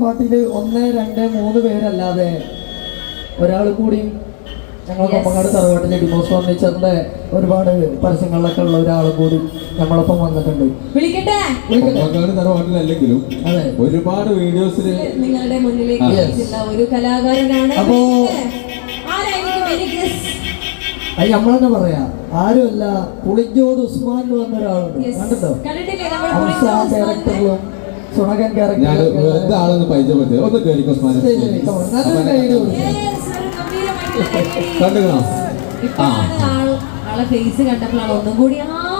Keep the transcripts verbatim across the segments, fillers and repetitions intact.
തറവാട്ടില് ഒന്ന് രണ്ട് മൂന്ന് പേരല്ലാതെ ഒരാൾ കൂടി ഞങ്ങൾ കൊമ്പങ്ങാട് തറവാട്ടിലെ ഡിമോസ് ഫർണിച്ചറിന്റെ ഒരുപാട് പരസ്യങ്ങളിലൊക്കെ ഉള്ള ഒരാൾ കൂടി നമ്മളൊപ്പം വന്നിട്ടുണ്ട്. വിളിക്കട്ടെ? കൊമ്പങ്ങാട് തറവാട്ടിലല്ലെങ്കിലും അതെ, ഒരുപാട് വീഡിയോസിൽ നിങ്ങളുടെ മുന്നിലേക്ക് ഒരു കലാകാരനാണ്. അപ്പോ അത് നമ്മളെന്നെ പറയാ, ആരുമല്ല, പുളിഞ്ചോട് ഉസ്മാൻ എന്ന് പറഞ്ഞ ഒരാളുണ്ട്. കണ്ടിട്ടോ? ഹംസ ക്യാരക്ടറിലും സുണകൻ ക്യാരക്ടറിലും വെറുതെ ആളൊന്ന് പരിചയപ്പെടുത്തി ഒന്ന് കയറി കണ്ടുകണോ? ആളെ ഫേസ് കണ്ടപ്പോഴാണ് ഒന്നും കൂടി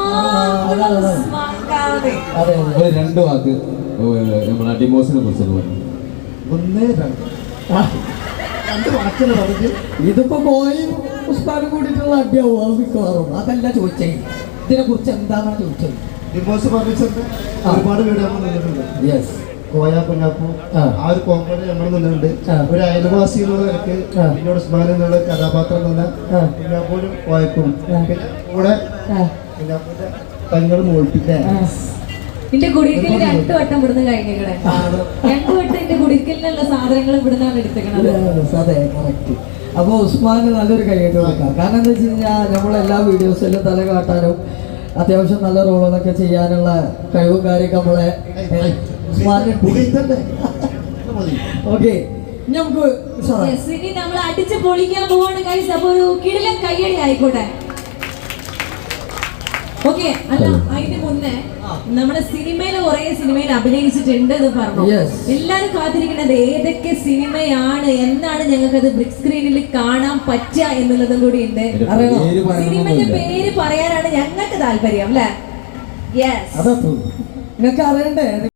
രണ്ട് വാക്ക് നമ്മളെ ഡിമോസിനെ കുറിച്ചൊന്ന് പറഞ്ഞു. ഒന്നേ രണ്ട് രണ്ട് വാക്കിന് പറഞ്ഞ് ഇതിപ്പോ പോയി ഉസ്മാനും കൂടിയിട്ടുള്ള അടിയാവും മിക്കവാറും. അതല്ല ചോദിച്ചേ, ഇതിനെ കുറിച്ച് എന്താണെന്നാണ് ചോദിച്ചത്. ഡിമോസ് ഫർണിച്ചറിന്റെ ഒരുപാട് വീഡിയോ നമ്മൾ നിന്നിട്ടുണ്ട്. യെസ്, കോയ കുഞ്ഞാപ്പു ആ ഒരു കോമ്പൗണ്ട് നമ്മൾ നിന്നിട്ടുണ്ട്. ഒരു അയൽവാസി എന്നുള്ള നിലക്ക് പിന്നോട് ഉസ്മാൻ എന്നുള്ള കഥാപാത്രം തന്നെ കുഞ്ഞാപ്പൂരും കോയക്കും പിന്നെ കൂടെ കുഞ്ഞാപ്പൂന്റെ പെങ്ങളും ഒഴിപ്പിക്കാൻ എന്റെ കുടിക്കൽ രണ്ടു വട്ടം ഇവിടുന്ന് കഴിഞ്ഞേക്കണേ. രണ്ടു വട്ടം എന്റെ കുടിക്കലിനുള്ള സാധനങ്ങൾ ഇവിടുന്നാണ് എടുത്തേക്കണത്. അതെ, കറക്റ്റ്. അപ്പോൾ ഉസ്മാന് നല്ലൊരു കൈയ്യടി കൊടുക്കാം. കാരണം എന്താ വെച്ച് കഴിഞ്ഞാൽ നമ്മളെല്ലാ വീഡിയോസിലും തല കാട്ടാനും അത്യാവശ്യം നല്ല റോളുകളൊക്കെ ചെയ്യാനുള്ള കഴിവും കാര്യമൊക്കെ നമ്മളെ ഉസ്മാനെ ഓക്കെ. നമുക്ക് ഇനി നമ്മൾ അടിച്ച് പൊളിക്കാൻ പോവാണ് ഗൈസ്. അപ്പൊ ഒരു കിടിലൻ കയ്യടി ആയിക്കോട്ടെ. ഓക്കെ, അല്ല അതിന് മുന്നേ നമ്മുടെ സിനിമയിൽ കുറെ സിനിമയിൽ അഭിനയിച്ചിട്ടുണ്ട് എന്ന് പറഞ്ഞു. എല്ലാരും കാത്തിരിക്കുന്നത് ഏതൊക്കെ സിനിമയാണ്, എന്നാണ് ഞങ്ങൾക്ക് അത് ബിഗ് സ്ക്രീനിൽ കാണാൻ പറ്റുക എന്നുള്ളതും കൂടി ഉണ്ട്. സിനിമയുടെ പേര് പറയാനാണ് ഞങ്ങൾക്ക് താല്പര്യം അല്ലേ? യെസ്, നിങ്ങൾക്ക് അറിയണ്ടേ?